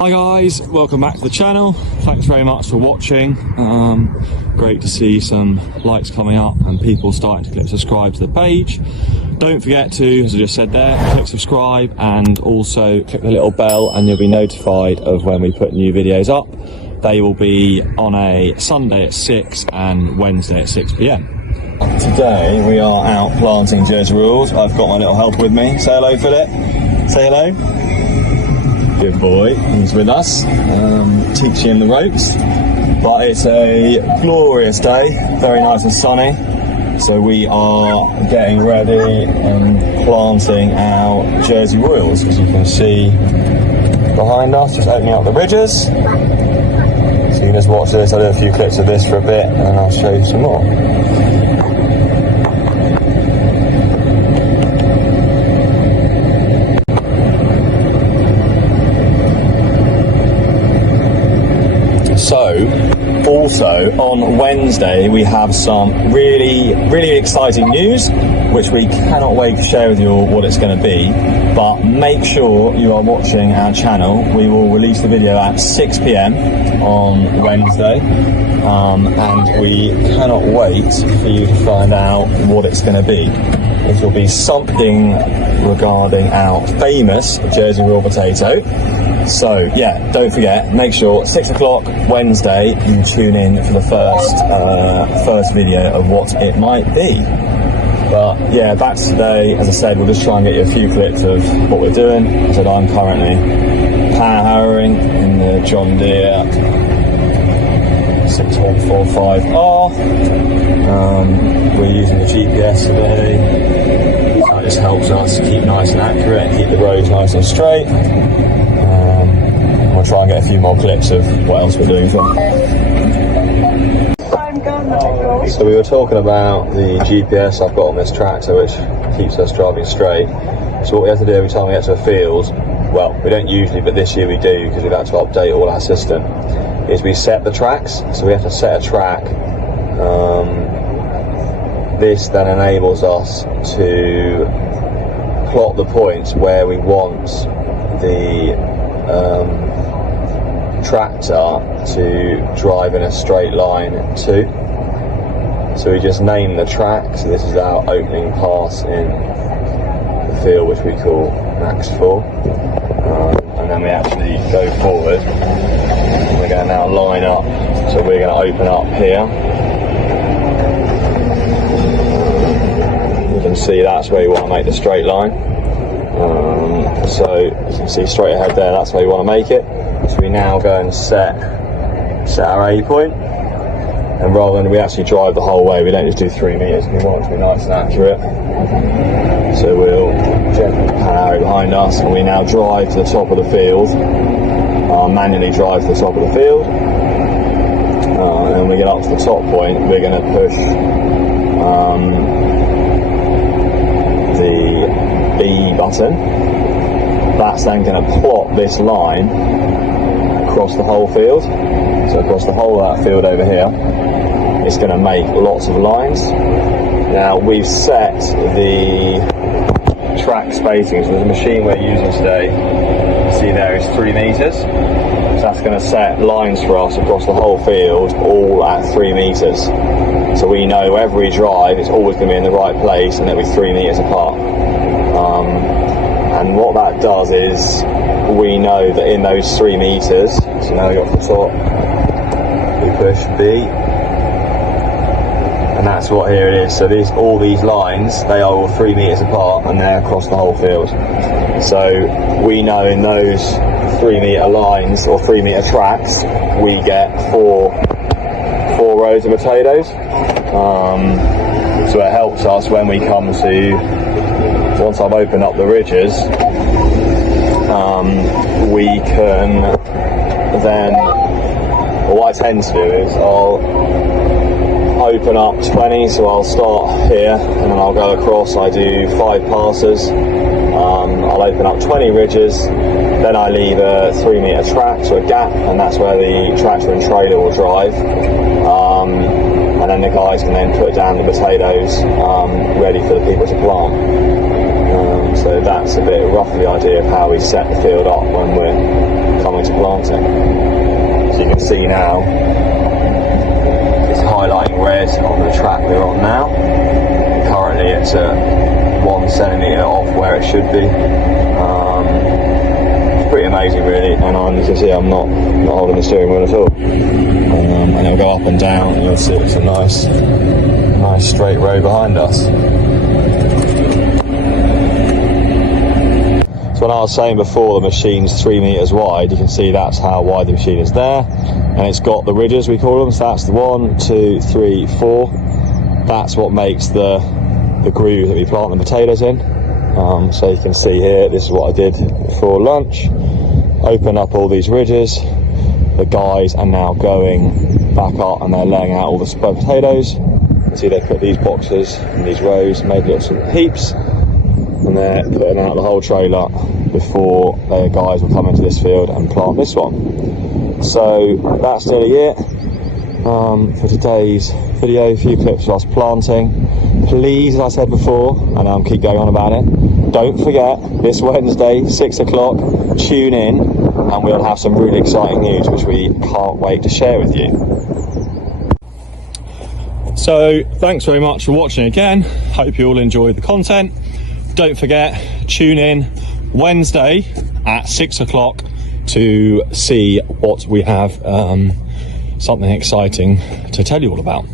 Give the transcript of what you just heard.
Hi guys, welcome back to the channel. Thanks very much for watching. Great to see some likes coming up and people starting to click subscribe to the page. Don't forget to, as I just said there, click subscribe and also click the little bell and you'll be notified of when we put new videos up. They will be on a Sunday at 6 and Wednesday at 6 PM. Today we are out planting Jersey rules. I've got my little helper with me. Say hello, Philip. Say hello. Good boy, he's with us, teaching him the ropes. But it's a glorious day, very nice and sunny. So we are getting ready and planting our Jersey Royals, as you can see behind us, just opening up the ridges. So you can just watch this. I'll do a few clips of this for a bit and then I'll show you some more. Also on Wednesday we have some really exciting news, which we cannot wait to share with you all what it's going to be. But make sure you are watching our channel. We will release the video at 6 PM on Wednesday, and we cannot wait for you to find out what it's going to be. It will be something regarding our famous Jersey Raw potato. So yeah, don't forget, make sure 6 o'clock Wednesday you tune in for the first video of what it might be. But yeah, back to today. As I said, we'll just try and get you a few clips of what we're doing. As I said, I'm currently power harrowing in the John Deere 6145R. We're using the GPS today. That just helps us keep nice and accurate, keep the roads nice and straight. We'll try and get a few more clips of what else we're doing. So we were talking about the GPS I've got on this tractor, which keeps us driving straight. So what we have to do every time we get to a field, well, we don't usually, but this year we do because we've had to update all our system, is we set the tracks. So we have to set a track. This then enables us to plot the points where we want the tractor to drive in a straight line to. So we just name the track. So this is our opening pass in the field, which we call max 4, and then we actually go forward. We're going to now line up. So we're going to open up here. You can see that's where you want to make the straight line. So as you can see straight ahead there, that's where you want to make it. So we now go and set our A point, and rather than we actually drive the whole way, we don't just do 3 meters, we want it to be nice and accurate. So we'll gently power behind us, and we now drive to the top of the field, manually drive to the top of the field, and when we get up to the top point, we're going to push the B button. That's then going to plot this line across the whole field. So across the whole of that field over here, it's going to make lots of lines. Now we've set the track spacing, so the machine we're using today, you see there is 3 meters. So that's going to set lines for us across the whole field, all at 3 meters. So we know every drive is always going to be in the right place and it'll be 3 meters apart. And what that does is we know that in those 3 meters, so now we got to the top, we push B, and that's what here it is. So all these lines, they are all 3 meters apart and they're across the whole field. So we know in those 3 meter lines or 3 meter tracks, we get four rows of potatoes. So it helps us when we come to, once I've opened up the ridges, we can then, well, what I tend to do is I'll open up 20, so I'll start here and then I'll go across. I do 5 passes. I'll open up 20 ridges, then I leave a 3 meter track, so a gap, and that's where the tractor and trailer will drive. And then the guys can then put down the potatoes ready for the people to plant. So that's a bit roughly idea of how we set the field up when we're coming to plant. planting. So you can see now it's highlighting red on the track we're on now. Currently it's at 1 centimetre off where it should be. It's pretty amazing really, and as you can see I'm not holding the steering wheel at all. And it'll go up and down, and you'll see it's a nice straight road behind us. So when I was saying before the machine's 3 metres wide, you can see that's how wide the machine is there, and it's got the ridges we call them. So that's the 1, 2, 3, 4. That's what makes the groove that we plant the potatoes in. So you can see here, this is what I did before lunch. Open up all these ridges. The guys are now going back up and they're laying out all the potatoes. You see they put these boxes in these rows, made little heaps, and they're putting out the whole trailer before the guys will come into this field and plant this one. So that's nearly it for today's video. A few clips of us planting. Please, as I said before, and I'll keep going on about it, don't forget this Wednesday 6 o'clock, tune in and we'll have some really exciting news which we can't wait to share with you. So thanks very much for watching again. Hope you all enjoyed the content. Don't forget, tune in Wednesday at 6 o'clock to see what we have, something exciting to tell you all about.